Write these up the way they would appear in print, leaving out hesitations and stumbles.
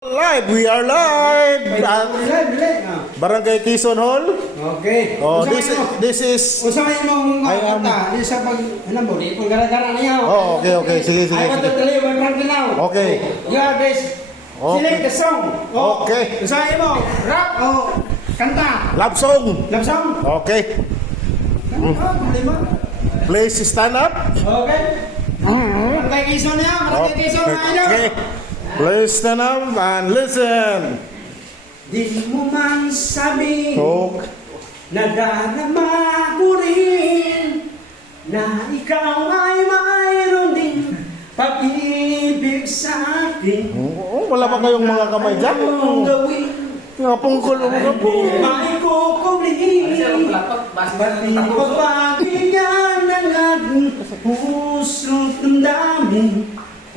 Live, we are live. Barangay Quezon Hall. Okay. Oh, this is. Usahay mong I am- kanta, di sa pag, ano mo, di pag gara-gara niya. Oh, okay. Sige. I want to tell you my friend now. Okay. You are this. Okay. Select the song. Oh, Okay. usahay mo, rap o kanta. Love song. Love song. Okay. Lima. Please stand up. Okay. Barangay Quezon niya, Barangay Quezon na ino. Okay. Please stand up and listen. Di mo man sabi Oh, na darama ko rin na ikaw ay mayroon din pag-ibig sa akin. wala pa kayong mga kamay dyan? Anong gawin? Nga pungkol mo ka po. May kukulihin pati pagbibigyan ng ating puso't damdamin.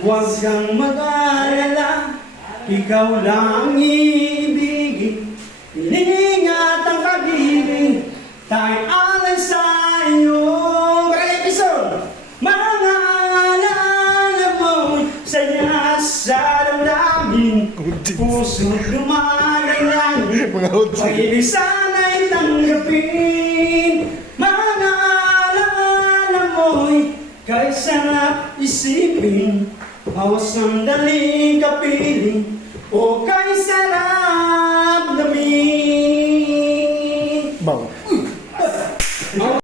Huwag kang mag-alala, ikaw lang ibigin. Iningat ang pag-ibig, tayo alay sa iyo. Barangay Quezon, mga alala mo'y saya sa damdamin. Puso't lumalang, Mga hutsi. pag-ibig sana'y tanggapin. Mga alala mo'y kay sarap isipin. Bawas ng daling kapiling o kay sarap